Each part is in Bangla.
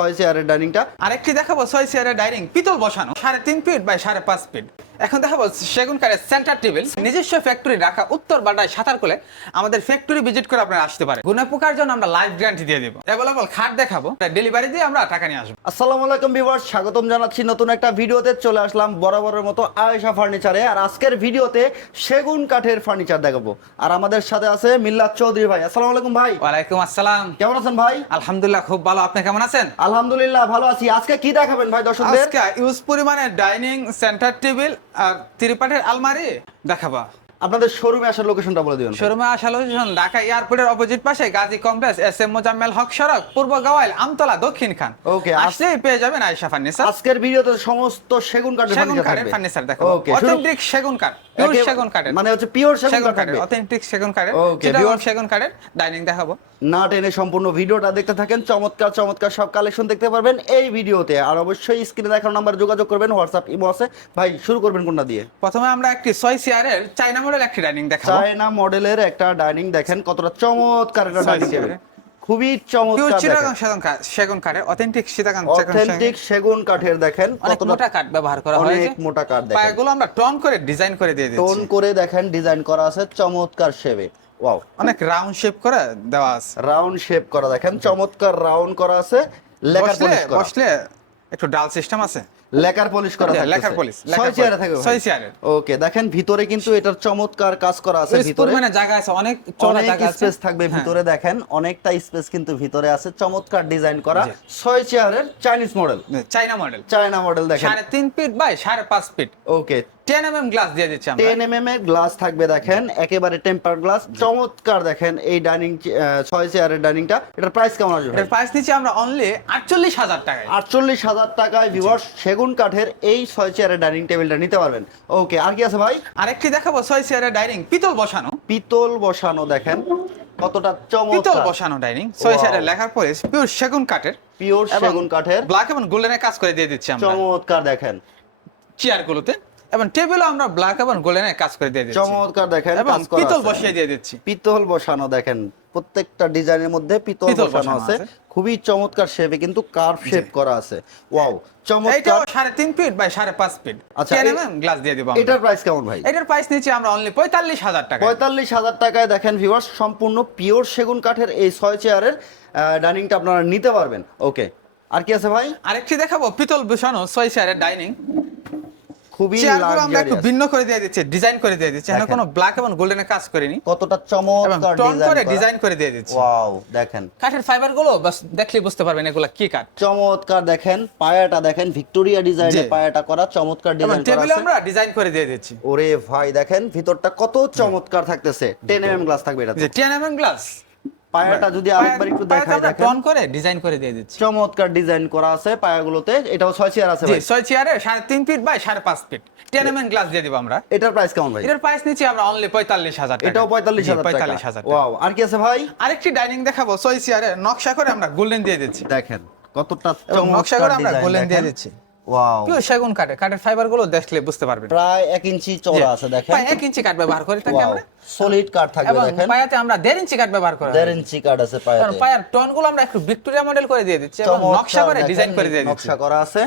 ছয় চেয়ারের ডাইনিংটা। আরেকটি দেখাবো, ছয় চেয়ারের ডাইনিং। পিতল বসানো, সাড়ে তিন ফিট বাই সাড়ে পাঁচ ফিট। এখন দেখাবো সেগুন কাঠের সেন্টার টেবিল নিজস্ব ফ্যাক্টরি ঢাকা উত্তর বাড্ডায় সাঁতার কোলে আমাদের ফ্যাক্টরি ভিজিট করে আপনারা আসতে পারেন। গুণা পোকার জন্য আমরা লাইফ গ্যারান্টি দিয়ে দেবো। অ্যাভেলেবল খাট দেখাবো ডেলিভারি দিয়ে আমরা টাকা নিয়ে আসব। আসসালামু আলাইকুম ভিউয়ার্স স্বাগতম জানাচ্ছি নতুন একটা ভিডিওতে। চলে আসলাম বরাবরের মতো আয়েশা ফার্নিচারে আর আজকের ভিডিওতে সেগুন কাঠের ফার্নিচার দেখাবো। আর আমাদের সাথে আছে মিল্লাত চৌধুরী ভাই। আসসালামু আলাইকুম ভাই। ওয়ালাইকুম আসসালাম। কেমন আছেন ভাই? আলহামদুলিল্লাহ খুব ভালো। আপনি কেমন আছেন? আলহামদুলিল্লাহ ভালো আছি। আজকে কি দেখাবেন ভাই দর্শকদের? আজকে ইউজ পরিমাণে ডাইনিং সেন্টার টেবিল ত্রিপাঠের আলমারি দেখাবা। আপনাদের শোরুমে আসার লোকেশনটা বলে দিবেন শোরুমে আসা লোকেশন ঢাকা এয়ারপোর্টের অপোজিট পাশে Gazi complex S M Mozammel Haque সড়ক পূর্ব গাওয়াইল আমতলা দক্ষিণ খান। আস- আসলেই পেয়ে যাবেন আয়েশা ফার্নিচার আজকের ভিডিওতে সমস্ত সেগুন কাঠের সেগুন কাঠের ফার্নিচার দেখো। ওকে অথেন্টিক সেগুন কাঠ পিওর সেগুন কাঠের। মানে হচ্ছে পিওর সেগুন সেগুন কাঠ কাঠের অথেন্টিক সেগুন কাঠের। চিটাগং viewers- সেগুন কাঠের ডাইনিং দেখাবো। না টেনে সম্পূর্ণ ভিডিওটা দেখতে থাকেন। চমৎকার চমৎকার সব কালেকশন দেখতে পারবেন এই ভিডিওতে। আর অবশ্যই স্ক্রিনে দেখানো নাম্বারে যোগাযোগ করবেন হোয়াটসঅ্যাপ ইমো আছে। ভাই শুরু করবেন কোনটা দিয়ে? প্রথমে আমরা একটি ছয় চেয়ারের চাইনা মডেল একটি ডাইনিং দেখাবো। চায়না মডেলের একটা ডাইনিং দেখেন কতটা চমৎকার একটা ডাইনিং চেয়ারে। খুবই চমৎকার সেগুন কাঠ সেগুন কাঠের অথেন্টিক সেগুন কাঠের। দেখেন অনেক মোটা কাঠ ব্যবহার করা হয়েছে। অনেক মোটা কাঠ দেখেন। পায়াগুলো আমরা টন করে ডিজাইন করে দিয়ে টোন করে দেখেন ডিজাইন করা আছে চমৎকার শেপে ওয়াও অনেক রাউন্ড শেপ করে দেওয়া আছে। রাউন্ড শেপ করা দেখেন চমৎকার রাউন্ড করা আছে বসলে পলিশ করা। বসলে একটু ডাল সিস্টেম আছে। লেকার পলিশ করা থাকে লেকার পলিশ ছয় চেয়ারে থাকে ছয় চেয়ারে ওকে দেখেন ভিতরে কিন্তু এটার চমৎকার কাজ করা আছে ভিতরে। মানে জায়গা আছে অনেক চড়া জায়গা আছে। স্পেস থাকবে হ্যাঁ। ভিতরে দেখেন অনেকটা স্পেস কিন্তু ভিতরে আছে চমৎকার ডিজাইন করা। ছয় চেয়ারের Chinese model China model China model দেখেন। সাড়ে তিন ফিট বাই সাড়ে পাঁচ feet okay ten M M glass দিয়ে দিচ্ছি আমরা। টেন এম এম এর গ্লাস থাকবে দেখেন একেবারে টেম্পার গ্লাস চমৎকার দেখেন এই ডাইনিং ছয় চেয়ারের ডাইনিংটা এটার প্রাইস কেমন আসবে এটার প্রাইস নিচ্ছি আমরা অনলি আটচল্লিশ হাজার টাকায়। আটচল্লিশ হাজার টাকায় ভিউয়ার্স সেগুন কাঠের এই ছয় চেয়ারের ডাইনিং টেবিলটা নিতে পারবেন। ওকে আর কি আছে ভাই? আরেকটি দেখাবো ছয় চেয়ারের ডাইনিং পিতল বসানো। পিতল বসানো দেখেন কতটা পিতল বসানো ডাইনিং ছয় Wow. চেয়ারের লেখার পরে পিওর সেগুন কাঠের পিওর সেগুন কাঠের। ব্ল্যাক এবং গোল্ডেনের কাজ করে দিয়ে দিচ্ছি আমরা। চমৎকার দেখেন। চেয়ারগুলোতে এবং টেবিলও আমরা ব্ল্যাক এবং গোল্ডেনের কাজ করে দিয়ে দিচ্ছি। চমৎকার দেখেন এবং পিতল বসিয়ে দিয়ে দিচ্ছি। পিতল বসানো দেখেন প্রত্যেকটা ডিজাইনের মধ্যে পিতল বসানো আছে। খুবই চমৎকার শেপে কিন্তু কার্ভ শেপ করা আছে। ওয়াও চমৎকার। এটা সাড়ে তিন ফিট বাই সাড়ে পাঁচ ফিট আচ্ছা, টেন এই- এম এম গ্লাস দিয়ে দিব এটার প্রাইস কেমন ভাই? এটার প্রাইস নিচ্ছি আমরা অনলি পঁয়তাল্লিশ হাজার টাকা পঁয়তাল্লিশ হাজার টাকায় দেখেন ভিউয়ার্স সম্পূর্ণ পিওর সেগুন কাঠের এই ছয় চেয়ারের ডাইনিংটা আপনারা নিতে পারবেন। ওকে আর কি আছে ভাই? আরেকটি দেখাবো পিতল বসানো ছয় চেয়ারের ডাইনিং খুবই চেয়ারগুলো আমরা একটু ভিন্ন করে দিয়ে দিচ্ছি ডিজাইন করে দিয়ে দিচ্ছি। এখানে কোনো ব্ল্যাক এবং গোল্ডেনের কাজ করিনি। কতটা চমৎকার টন করে ডিজাইন ডিজাইন করে দিয়ে দিচ্ছি। ওয়াও দেখেন। কাঠের ফাইবারগুলো বাস দেখলে বুঝতে পারবেন এগুলা কি কাঠ। চমৎকার দেখেন। পায়াটা দেখেন। ভিক্টোরিয়া ডিজাইনে পায়াটা করা চমৎকার ডিজাইন করা টেবিলে আমরা ডিজাইন করে দিয়ে দিচ্ছি। ওরে ভাই দেখেন। ভিতরটা কত চমৎকার থাকতেছে। টেন এম গ্লাস থাকবে এটা যে টেন এম এম গ্লাস পায়াটা যদি আরেকবার একটু দেখাই দেখেন। টন করে ডিজাইন করে দিয়ে দিচ্ছি। চমৎকার ডিজাইন করা আছে পায়াগুলোতে। এটাও চেয়ার আছে ভাই। চেয়ারে সাড়ে তিন ফিট বাই সাড়ে পাঁচ ফিট গ্লাস দিয়ে দিব আমরা। এটার প্রাইস কেমন ভাই? এটার প্রাইস নিচ্ছি আমরা অনলি পঁয়তাল্লিশ হাজার টাকা। এটাও পঁয়তাল্লিশ জি, হাজার টাকা। পঁয়তাল্লিশ হাজার টাকা। ওয়াও আর কি আছে ভাই? আরেকটি ডাইনিং দেখাবো ছয় চেয়ারে নকশা করে আমরা গোল্ডেন দিয়ে দিচ্ছি। দেখেন কতটা নকশা করে আমরা গোল্ডেন দিয়ে দিচ্ছি। ওয়াও পিওর সেগুন কাঠে কাঠের ফাইবারগুলো দেখলে বুঝতে পারবেন। প্রায় এক ইঞ্চি চওড়া আছে দেখেন। প্রায় এক ইঞ্চি কাঠ ব্যবহার করে থাকি আমরা। সলিড কাঠ থাকবে দেখেন। পায়াতে আমরা দেড় ইঞ্চি কাঠ ব্যবহার করি দেড় ইঞ্চি কাঠ আছে কারণ পায়াতে পায়ার টনগুলো আমরা একটু ভিক্টোরিয়া মডেল করে দিয়ে দিচ্ছি এবং নকশা করে ডিজাইন করে দিয়ে দিচ্ছি। নকশা করা আছে।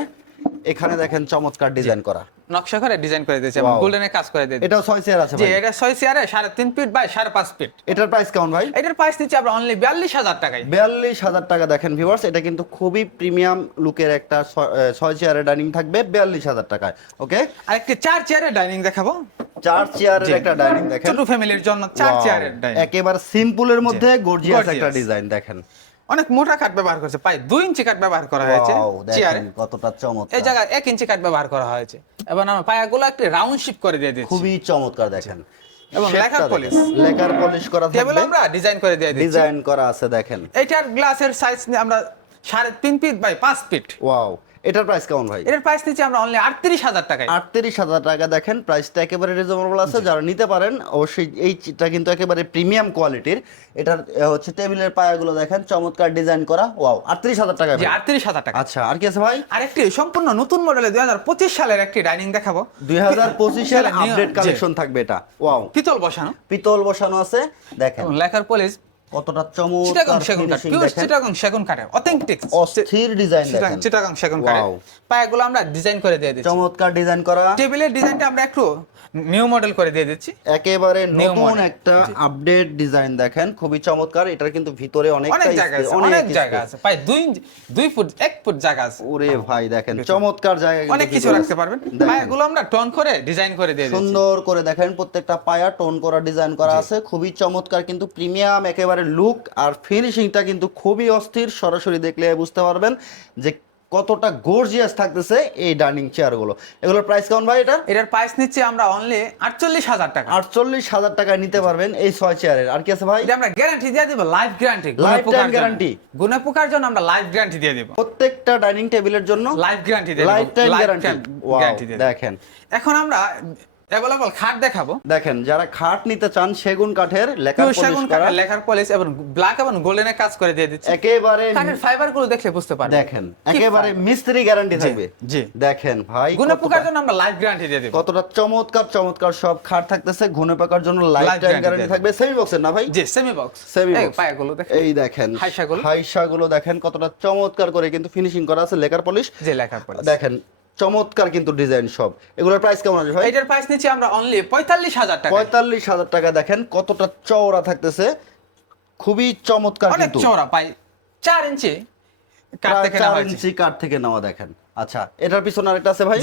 এখানে দেখেন চমৎকার ডিজাইন করা। নকশা করে ডিজাইন করে দিচ্ছি এবং Wow. কাজ করে দিয়ে দিচ্ছি এটাও ছয় চেয়ার আছে ভাই। এটা চেয়ারে সাড়ে তিন ফিট বাই সাড়ে পাঁচ ফিট এটার প্রাইস কেমন ভাই? এটার প্রাইস নিচ্ছি আমরা অনলি বিয়াল্লিশ হাজার টাকায়। বিয়াল্লিশ হাজার টাকা দেখেন ভিউয়ার্স এটা কিন্তু খুবই প্রিমিয়াম লুকের একটা ছয়- চেয়ারের ডাইনিং থাকবে বিয়াল্লিশ হাজার টাকায় ওকে? আর একটি চার চেয়ারের ডাইনিং দেখাবো। চার চেয়ারের একটা ডাইনিং দেখেন। ছোট ফ্যামিলির জন্য চার চেয়ারের ডাইনিং একেবারে সিম্পলের মধ্যে গর্জিয়াস একটা ডিজাইন দেখেন। অনেক মোটা কাঠ ব্যবহার করেছে প্রায় দুই ইঞ্চি কাঠ ব্যবহার করা হয়েছে কতটা চেয়ারে কতটা এই জায়গায় এক ইঞ্চি কাঠ ব্যবহার করা হয়েছে। এবং আমার পায়াগুলো একটি রাউন্ড শিপ করে দিয়ে দিচ্ছি। খুবই চমৎকার দেখেন। এবং লেখার পলিশ লেখার পলিশ করা টেবিল আমরা ডিজাইন করে দিয়ে ডিজাইন করা আছে দেখেন। এটার গ্লাসের সাইজ আমরা সাড়ে তিন ফিট বাই পাঁচ ফিট ওয়াও এটার প্রাইস কেমন ভাই? এটার প্রাইস নিচ্ছি আমরা অনলি আটত্রিশ হাজার টাকায়। আটত্রিশ হাজার টাকা দেখেন প্রাইসটা একেবারে রিজনেবল আছে। যারা নিতে পারেন অবশ্যই এই এইটা কিন্তু একেবারে প্রিমিয়াম কোয়ালিটির এটার হচ্ছে টেবিলের পায়াগুলো দেখেন চমৎকার ডিজাইন করা। ওয়াও আটত্রিশ হাজার টাকা আটত্রিশ হাজার টাকা। আচ্ছা আর কি আছে ভাই? আরেকটি সম্পূর্ণ নতুন মডেলের দুই হাজার পঁচিশ সালের একটি ডাইনিং দেখাবো। দুই হাজার পঁচিশের আপডেট। কালেকশন থাকবে এটা। ওয়াও পিতল বসানো। পিতল বসানো আছে। দেখেন। লেখার পলিশ কতটা চমৎকার চিটাগং সেগুন কাঠের। অথেন্টিক অস্থির ডিজাইন দেখেন। চিটাগং সেগুন কাঠের. পায়াগুলো আমরা ডিজাইন করে দিয়ে দিচ্ছি। চমৎকার ডিজাইন করা। টেবিলের ডিজাইনটা আমরা একটু নিউ মডেল করে দিয়ে দিচ্ছি। একেবারে নতুন একটা আপডেট ডিজাইন দেখেন। খুবই চমৎকার। এটার কিন্তু ভিতরে অনেক জায়গা আছে অনেক জায়গা আছে। প্রায় দুই দুই ফুট এক ফুট জায়গা আছে। ওরে ভাই দেখেন চমৎকার জায়গা অনেক কিছু রাখতে পারবেন। পায়াগুলো আমরা টন করে ডিজাইন করে দিয়ে দিচ্ছি। সুন্দর করে দেখেন প্রত্যেকটা পায়া টোন করা ডিজাইন করা আছে। খুবই চমৎকার কিন্তু প্রিমিয়াম একেবারে লুক আর ফিনিশিংটা কিন্তু খুবই অস্থির। সরাসরি দেখলে বুঝতে পারবেন যে কতটা গর্জিয়াস থাকতেছে এই ডাইনিং চেয়ারগুলো এগুলোর প্রাইস কেমন ভাই এটা এটার প্রাইস নিচ্ছি আমরা অনলি আটচল্লিশ হাজার টাকা। আটচল্লিশ হাজার টাকায় নিতে পারবেন এই ছয় চেয়ারের আর কি আছে ভাই? এটা আমরা গ্যারান্টি দিয়ে দিব লাইফ গ্যারান্টি Lifetime গ্যারান্টি গুনে পোকার জন্য আমরা লাইফ গ্যারান্টি দিয়ে দিব। প্রত্যেকটা ডাইনিং টেবিলের জন্য লাইফ গ্যারান্টি দিয়ে দিব। Lifetime guarantee. দেখেন। এখন আমরা অ্যাভেলেবল খাট দেখাবো। দেখেন যারা খাট নিতে চান সেগুন কাঠের লেখা সেগুন কাঠের লেখার পলিশ এবং ব্ল্যাক এবং গোল্ডেনের কাজ করে দিয়ে দিচ্ছি। একেবারে কাঠের ফাইবারগুলো দেখলে বুঝতে পারবেন দেখেন একেবারে মিস্ত্রি গ্যারান্টি থাকবে। জি। দেখেন ভাই গুনে কতটা- পোকার জন্য আমরা লাইফ গ্যারান্টি দিয়ে দিব। কতটা চমৎকার চমৎকার সব খাট থাকতেছে। ঘুনে পাকার জন্য লাইফ টাইম গ্যারান্টি থাকবে। সেমি বক্সের না ভাই? জি সেমি বক্স সেমি এই বক্স পায়াগুলো দেখেন। এই দেখেন কতটা চমৎকার করে কিন্তু ফিনিশিং করা আছে লেকার পলিশ যে লেখার পলিশ দেখেন চমৎকার কিন্তু ডিজাইন সব। এগুলোর প্রাইস কেমন আছে ভাই? এটার প্রাইস নিচে আমরা অনলি পঁয়তাল্লিশ হাজার টাকা পঁয়তাল্লিশ হাজার টাকা দেখেন কতটা চওড়া থাকতেছে। খুবই চমৎকার কিন্তু। চওড়া পাই চার ইঞ্চি চার ইঞ্চি কাঠ থেকে নেওয়া দেখেন। আচ্ছা এটার পিছনে আরেকটা আছে ভাই?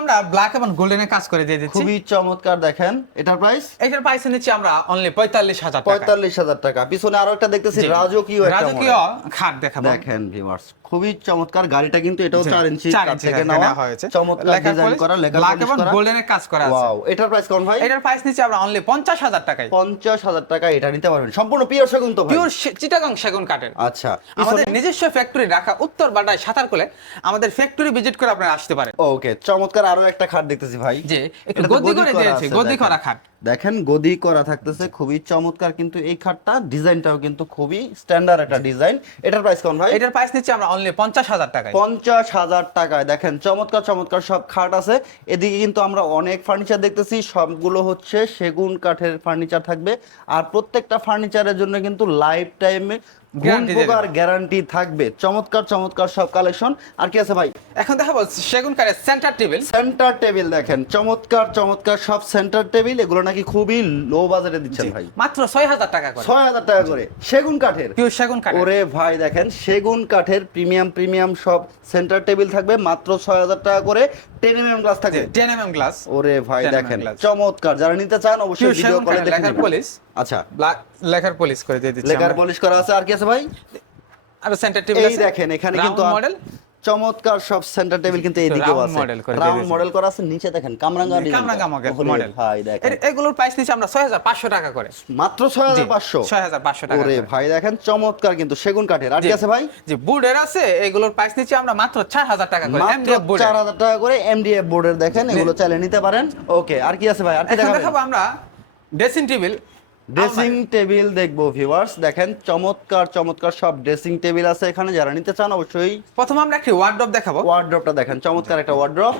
আমরা ব্ল্যাক এবং গোল্ডেনের কাজ করে দিয়ে দিচ্ছি। খুবই চমৎকার দেখেন। এটার প্রাইস এটার প্রাইস নিচ্ছি আমরা অনলি পঁয়তাল্লিশ হাজার টাকা। পঁয়তাল্লিশ হাজার টাকা। পিছনে আরও একটা দেখতেছি রাজকীয় একটা রাজকীয় খাট দেখাবো। দেখেন ভিউয়ার্স খুবই চমৎকার। গাড়িটা কিন্তু এটাও ইঞ্চি থেকে নেওয়া। হয়েছে। চমৎকার ডিজাইন করা লেখা এবং করা। গোল্ডেনের কাজ করা আছে। ওয়াও এটার প্রাইস কোন ভাই? এটার প্রাইস নিচ্ছি আমরা অনলি পঞ্চাশ হাজার টাকায়। পঞ্চাশ হাজার টাকা এটা নিতে পারবেন। সম্পূর্ণ পিওর সেগুন তো ভাই। পিওর চিটাগাং সেগুন কাঠের। আচ্ছা আমাদের নিজস্ব ফ্যাক্টরি রাখা উত্তর সাঁতার কোলে আমাদের ফ্যাক্টরি ভিজিট করে আপনারা আসতে পারেন। ওকে চমৎকার আরও একটা খাট দেখতেছি ভাই। যে একটু গদি করে করা দিয়েছি গদি করা খাট। দেখেন গদি করা থাকতেছে খুবই চমৎকার কিন্তু এই খাটটা ডিজাইনটাও কিন্তু খুবই স্ট্যান্ডার্ড একটা ডিজাইন এটার প্রাইস কোন ভাই? এটার প্রাইস নিচ্ছি আমরা অনলি পঞ্চাশ হাজার টাকায়। পঞ্চাশ হাজার টাকায়। দেখেন চমৎকার চমৎকার সব খাট আছে। এদিকে কিন্তু আমরা অনেক ফার্নিচার দেখতেছি সবগুলো হচ্ছে সেগুন কাঠের ফার্নিচার থাকবে। আর প্রত্যেকটা ফার্নিচারের জন্য কিন্তু লাইফ টাইমে প্রকার গ্যারান্টি থাকবে। চমৎকার চমৎকার সব কালেকশন আর কি আছে ভাই? এখন দেখাবো সেগুন কাঠের সেন্টার টেবিল সেন্টার টেবিল দেখেন। চমৎকার চমৎকার সব সেন্টার টেবিল এগুলো নাকি খুবই লো বাজারে দিচ্ছেন ভাই। মাত্র ছয় হাজার টাকা করে। ছয় হাজার টাকা করে। সেগুন কাঠের। সেগুন কাঠের। ওরে ভাই দেখেন সেগুন কাঠের প্রিমিয়াম প্রিমিয়াম সব সেন্টার টেবিল থাকবে। মাত্র ছয় হাজার টাকা করে। টেন এম গ্লাস থাকবে। টেন এম এম গ্লাস ওরে ভাই দেখেন চমৎকার। যারা নিতে চান অবশ্যই ভিডিও কলে কাঠের লেখার। আচ্ছা লেখার পলিশ করে দিয়ে দিচ্ছি আমরা। পলিশ করা আছে আর কি আছে ভাই? আর সেন্টার টেবিল এই দেখেন এখানে কিন্তু মডেল চমৎকার সব সেন্টার টেবিল কিন্তু এইদিকেও আছে। model করে রাউন্ড মডেল করা আছে নিচে দেখেন কামরাঙ্গা কামরাঙ্গা মডেল ভাই দেখেন। এগুলোর প্রাইস নিচ্ছে আমরা ছয় হাজার পাঁচশো টাকা করে। মাত্র ছয় হাজার পাঁচশো? ছয় হাজার পাঁচশো টাকা ওরে। ভাই দেখেন চমৎকার কিন্তু সেগুন কাঠের। আর কি আছে ভাই? যে বুডের আছে এগুলোর প্রাইস নিচ্ছি আমরা মাত্র চার হাজার টাকা করে এর। চার হাজার টাকা করে এমডিএফ বোর্ডের দেখেন এগুলো চাইলে নিতে পারেন। ওকে আর কি আছে ভাই? আর কি দেখাবো আমরা ড্রেসিং টেবিল ড্রেসিং টেবিল দেখব ভিউয়ার্স দেখেন চমৎকার চমৎকার সব ড্রেসিং টেবিল আছে এখানে। যারা নিতে চান অবশ্যই প্রথমে আমরা একটি ওয়ার্ডরোব দেখাবো। ওয়ার্ড্রপটা দেখেন চমৎকার একটা ওয়ার্ড্রপ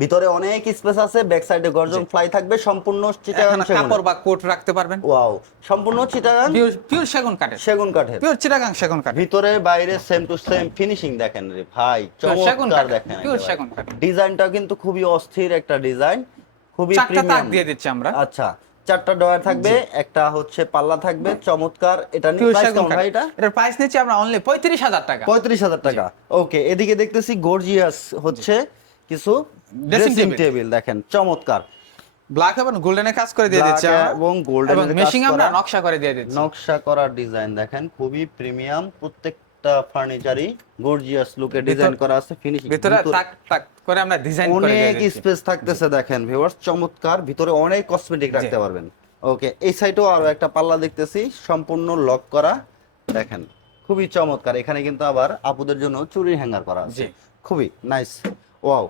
ভিতরে অনেক স্পেস আছে ব্যাক সাইডে গর্জন ফ্লাই থাকবে সম্পূর্ণ চিটাগাং সেগুন। কাপড় বা কোট রাখতে পারবেন। ওয়াও সম্পূর্ণ চিটাগাং? পিওর সেগুন কাঠের। সেগুন কাঠের। পিওর চিটাগাং সেগুন কাঠ ভিতরে বাইরে সেম টু সেম ফিনিশিং দেখেন রে ভাই। সেগুন চমৎকার দেখেন পিওর সেগুন কাঠ ডিজাইনটাও কিন্তু খুবই অস্থির একটা ডিজাইন খুবই প্রিমিয়াম দিয়ে দিচ্ছি আমরা। আচ্ছা। চারটা ডয়ার থাকবে একটা হচ্ছে পাল্লা থাকবে চমৎকার। এটা নিয়ে প্রাইস কেমন ভাই এটা? এটার প্রাইস নিচ্ছি আমরা অনলি পঁয়ত্রিশ হাজার টাকা। পঁয়ত্রিশ হাজার টাকা। ওকে এদিকে দেখতেছি গর্জিয়াস হচ্ছে কিছু ড্রেসিং টেবিল দেখেন চমৎকার। ব্ল্যাক এবং গোল্ডেনের কাজ করে দিয়ে দিচ্ছি এবং কাজ মেশিং আমরা নকশা করে দিয়ে দিচ্ছি। নকশা করা ডিজাইন দেখেন খুবই প্রিমিয়াম প্রত্যেকটা ফার্নিচারই গর্জিয়াস লুকে ডিজাইন করা আছে ফিনিশিং ভিতরে তাক তাক করে আমরা ডিজাইন করে অনেক স্পেস থাকতেছে দেখেন ভিউয়ার্স চমৎকার। ভিতরে অনেক কসমেটিক রাখতে পারবেন। ওকে এই সাইডেও আরও একটা পাল্লা দেখতেছি সম্পূর্ণ লক করা। দেখেন খুবই চমৎকার। এখানে কিন্তু আবার আপুদের জন্য চুরি হ্যাঙ্গার করা আছে। খুবই নাইস ওয়াও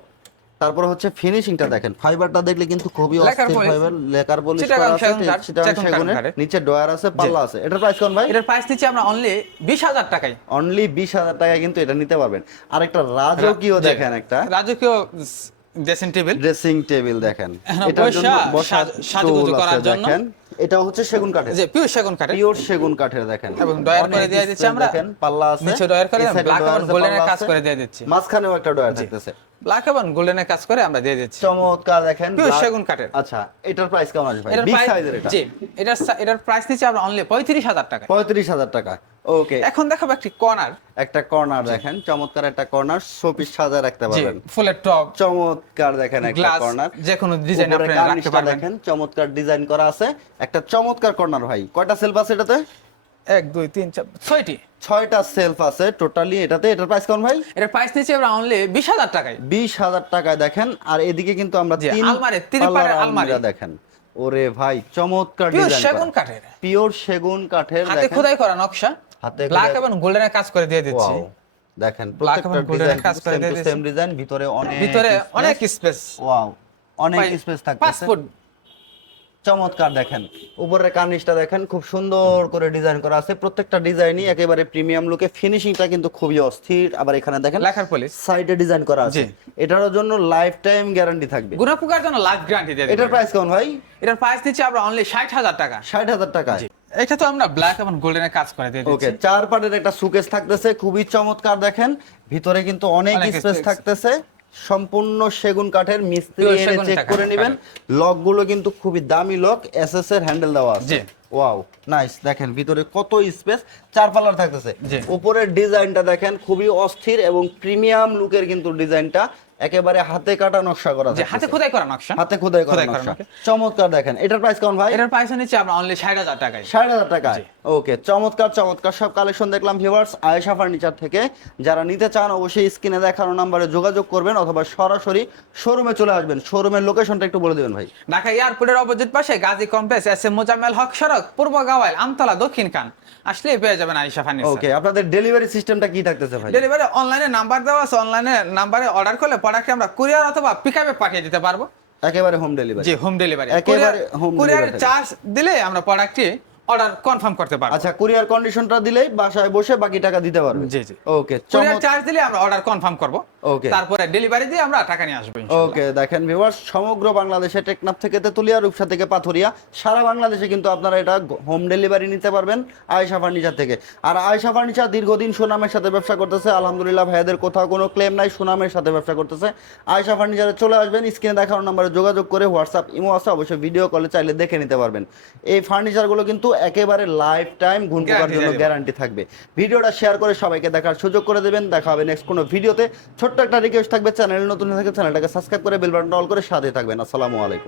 তারপর হচ্ছে ফিনিশিংটা দেখেন। ফাইবারটা দেখলে কিন্তু খুবই অস্থির ফাইবার লেকার পলিশ করা আছে সেটা সেগুনের নিচে ডয়ার আছে পাল্লা আছে। এটার প্রাইস কোন ভাই? এটার প্রাইস দিচ্ছি আমরা অনলি বিশ হাজার টাকায়। অনলি বিশ হাজার টাকা কিন্তু এটা নিতে পারবেন। আর একটা রাজকীয় দেখেন একটা। রাজকীয় ড্রেসিং টেবিল ড্রেসিং টেবিল দেখেন। এটা এটার জন্য বসা সাজগোজ করার জন্য। দেখেন। এটা হচ্ছে সেগুন কাঠের। যে পিওর সেগুন কাঠের। পিওর সেগুন কাঠের দেখেন। এবং ডয়ার করে দিয়ে দিচ্ছি আমরা। দেখেন পাল্লা আছে নিচে ডয়ার করে ডয়ার এবং আছে, পাল্লা কাজ করে দিয়ে দিচ্ছি। মাঝখানেও একটা ডয়ার থাকতেছে। ব্ল্যাক এবং গোল্ডেনের কাজ করে আমরা দিয়ে দিচ্ছি। চমৎকার দেখেন পিওর সেগুন কাঠের। আচ্ছা এটার প্রাইস কেমন আসবে এটার বিগ সাইজের এটা। জি এটার এটার প্রাইস নিচ্ছে আমরা অনলি পঁয়ত্রিশ হাজার টাকা পঁয়ত্রিশ হাজার টাকা। ওকে এখন দেখাবো একটি কর্নার একটা কর্নার দেখেন চমৎকার একটা কর্নার শোপিস সাজা রাখতে পারবেন। ফুলের টপ চমৎকার দেখেন একটা কর্নার যে কোনো ডিজাইন আপনি রাখতে পারবেন। দেখেন চমৎকার ডিজাইন করা আছে। একটা চমৎকার কর্নার ভাই। কয়টা সেলফ আছে এটাতে? এক দুই তিন চার ছয়টি। ছয়টা সেলফ আছে টোটালি এটাতে এটার প্রাইস কেমন ভাই? এটার প্রাইস নিচ্ছে আমরা অনলি বিশ হাজার টাকায়। বিশ হাজার টাকায় দেখেন। আর এদিকে কিন্তু আমরা আলমারি, তিন আলমারি। দেখেন। ওরে ভাই চমৎকার পিওর ডিজাইন সেগুন কাঠের। পিওর সেগুন কাঠের হাতে খোদাই করা নকশা। হাতে ব্ল্যাক এবং গোল্ডেনের কাজ করে দিয়ে দিচ্ছি। দেখেন প্রত্যেকটা ডিজাইন কাজ করে দিয়ে দিয়েছি। সেম ডিজাইন ভিতরে অনেক ভিতরে অনেক স্পেস ওয়াও অনেক স্পেস থাকতেছে। ফুট চমৎকার দেখেন। উপরের কার্নিশটা দেখেন খুব সুন্দর করে ডিজাইন করা আছে। প্রত্যেকটা ডিজাইনই একেবারে প্রিমিয়াম লুকে ফিনিশিংটা কিন্তু খুবই অস্থির। আবার এখানে দেখেন লেখার পলিশ সাইডে ডিজাইন করা আছে। এটার জন্য লাইফ টাইম গ্যারান্টি থাকবে পোকার জন্য লাইফ গ্যারান্টি দিয়ে এটার প্রাইস কেমন ভাই? এটার প্রাইস দিচ্ছি আমরা অনলি ষাট হাজার টাকা। ষাট হাজার টাকা এটা তো আমরা ব্ল্যাক এবং গোল্ডেনে কাজ করে দিয়ে ওকে চার পার্টের একটা সুকেস থাকতেছে খুবই চমৎকার দেখেন। ভিতরে কিন্তু অনেক স্পেস থাকতেছে। সম্পূর্ণ সেগুন কাঠের মিস্ত্রি এনে চেক করে নেবেন। লকগুলো কিন্তু খুবই দামি লক এসএস এর হ্যান্ডেল দেওয়া আছে। ওয়াও নাইস দেখেন ভিতরে কত স্পেস চার পাল্লার থাকতেছে। উপরের ডিজাইনটা দেখেন খুবই অস্থির এবং প্রিমিয়াম লুকের কিন্তু ডিজাইনটা একেবারে হাতে কাটা নকশা করা হাতে খোদাই করা নকশা। হাতে খোদাই করা নকশা। চমৎকার দেখেন এটার প্রাইস কেমন ভাই? এটার প্রাইস নিচ্ছে আমরা অনলি ষাট হাজার টাকায়। ষাট হাজার টাকায়। ওকে চমৎকার চমৎকার সব কালেকশন দেখলাম ভিউয়ার্স আয়েশা ফার্নিচার থেকে। যারা নিতে চান অবশ্যই স্ক্রিনে দেখানো নাম্বারে যোগাযোগ করবেন অথবা সরাসরি শোরুমে চলে আসবেন। শোরুমের লোকেশনটা একটু বলে দেবেন ভাই। ঢাকা এয়ারপোর্টের অপোজিট পাশে Gazi complex S M Mozammel Haque সড়ক। পূর্ব গাওয়াইল আমতলা দক্ষিণ খান। আসলে পেয়ে যাবেন আইসা ফার্নিচার। ওকে আপনাদের ডেলিভারি সিস্টেমটা কি থাকতেছে ভাই? ডেলিভারি অনলাইনে নাম্বার দেওয়া আছে অনলাইনে নাম্বারে অর্ডার করলে প্রোডাক্ট আমরা কুরিয়ার অথবা পিকআপে পাঠিয়ে দিতে পারব। একেবারে হোম ডেলিভারি জি হোম ডেলিভারি একেবারে হোম কুরিয়ার চার্জ দিলে আমরা প্রোডাক্টটি অর্ডার কনফার্ম করতে পারব। আচ্ছা কুরিয়ার কন্ডিশনটা দিলেই বাসায় বসে বাকি টাকা দিতে পারবেন জি, জি। ওকে কুরিয়ার চার্জ দিলে আমরা অর্ডার কনফার্ম করব। Okay. তারপরে ডেলিভারি দিয়ে আমরা টাকা নিয়ে আসব ওকে দেখেন ভিউয়ার্স সমগ্র বাংলাদেশে টেকনাফ থেকে তেতুলিয়া রূপসা থেকে পাথরিয়া সারা বাংলাদেশে কিন্তু আপনারা এটা হোম ডেলিভারি নিতে পারবেন আয়েশা ফার্নিচার থেকে। আর আয়েশা ফার্নিচার দীর্ঘদিন সুনামের সাথে ব্যবসা করতেছে। আলহামদুলিল্লাহ ভাইয়াদের কোথাও কোনো ক্লেম নাই সুনামের সাথে ব্যবসা করতেছে। আয়েশা ফার্নিচারে চলে আসবেন স্ক্রিনে দেখানো নাম্বারে যোগাযোগ করে হোয়াটসঅ্যাপ ইমো আছে অবশ্যই ভিডিও কলে চাইলে দেখে নিতে পারবেন। এই ফার্নিচারগুলো কিন্তু একেবারে লাইফ টাইম পোকার জন্য গ্যারান্টি থাকবে। ভিডিওটা শেয়ার করে সবাইকে দেখার সুযোগ করে দেবেন। দেখা হবে নেক্সট কোনো ভিডিওতে। ছোট্ট একটা রিকোয়েস্ট থাকবে চ্যানেল নতুন থাকে চ্যানেলটাকে সাবস্ক্রাইব করে বেল বাটনটা অল করে সাথে থাকবেন। আসসালামু আলাইকুম।